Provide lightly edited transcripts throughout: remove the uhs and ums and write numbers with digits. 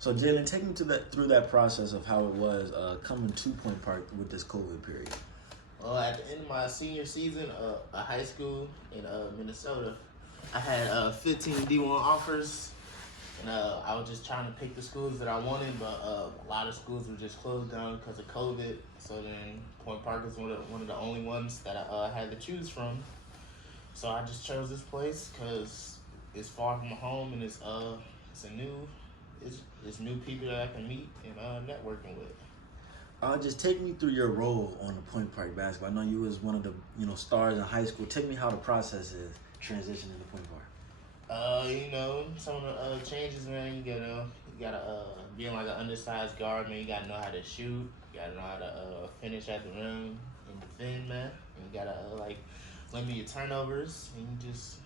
So Jalen, take me through that process of how it was coming to Point Park with this COVID period. Well, at the end of my senior season of high school in Minnesota, I had 15 D1 offers, and I was just trying to pick the schools that I wanted, but a lot of schools were just closed down because of COVID. So then Point Park was one of the only ones that I had to choose from. So I just chose this place because it's far from home, and it's new people that I can meet and networking with. Just take me through your role on the Point Park basketball. I know you was one of the stars in high school. Take me how the process is transitioning to Point Park. Some of the changes, man. You gotta being like an undersized guard, man. You gotta know how to shoot. You gotta know how to finish at the rim and defend, man. And you gotta limit your turnovers, and you just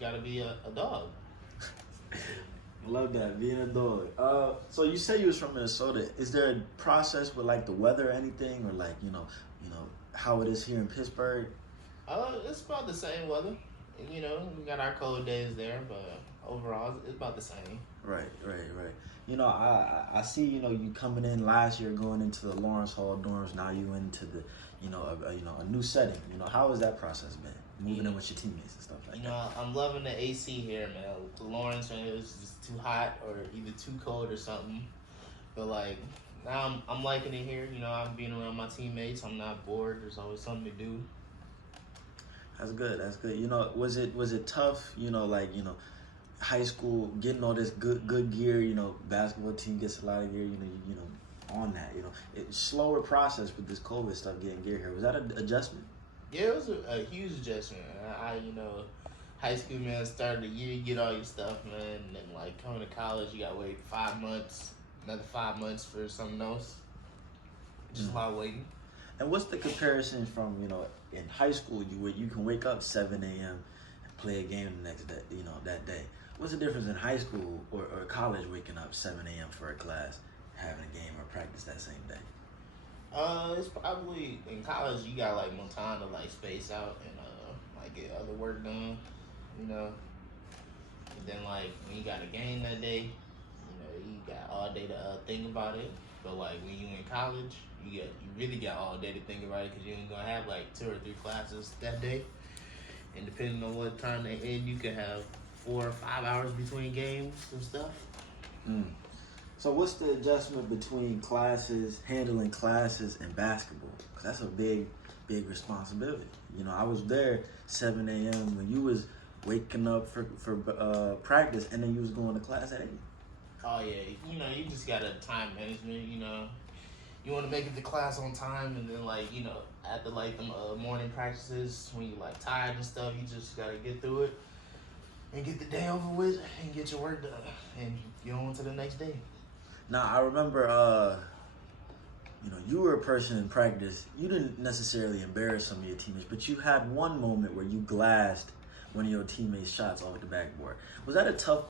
gotta be a dog. Love that, being a dog. So you said you was from Minnesota. Is there a process with like the weather or anything, or like how it is here in Pittsburgh? It's about the same weather. We got our cold days there, but overall, it's about the same. Right. I see, you coming in last year, going into the Lawrence Hall dorms. Now you into the, a new setting. How has that process been? Moving in with your teammates and stuff like that. I'm loving the AC here, man. The Lawrence, man, it was just too hot or either too cold or something. But now I'm liking it here. I'm being around my teammates. I'm not bored. There's always something to do. That's good. Was it tough? High school, getting all this good gear. Basketball team gets a lot of gear. On that. It's slower process with this COVID stuff getting gear here. Was that an adjustment? Yeah, it was a huge adjustment. High school, man, started the year, you get all your stuff, man, and then coming to college, you gotta wait 5 months, another 5 months for something else. Just a lot of waiting. And what's the comparison from in high school you can wake up 7 a.m. and play a game the next day, that day. What's the difference in high school or college waking up 7 a.m. for a class, having a game or practice that same day? It's probably in college you got more time to space out and get other work done, And then when you got a game that day, you got all day to think about it. But when you in college, you really got all day to think about it because you ain't gonna have 2 or 3 classes that day. And depending on what time they end, you can have 4 or 5 hours between games and stuff. So what's the adjustment between handling classes and basketball? Because that's a big responsibility. I was there 7 a.m. when you was waking up for practice, and then you was going to class at 8. Oh yeah, you just got a time management. You want to make it to class on time, and then after the morning practices when you tired and stuff, you just gotta get through it and get the day over with and get your work done and get on to the next day. Now, I remember, you were a person in practice. You didn't necessarily embarrass some of your teammates, but you had one moment where you glassed one of your teammates' shots off the backboard. Was that a tough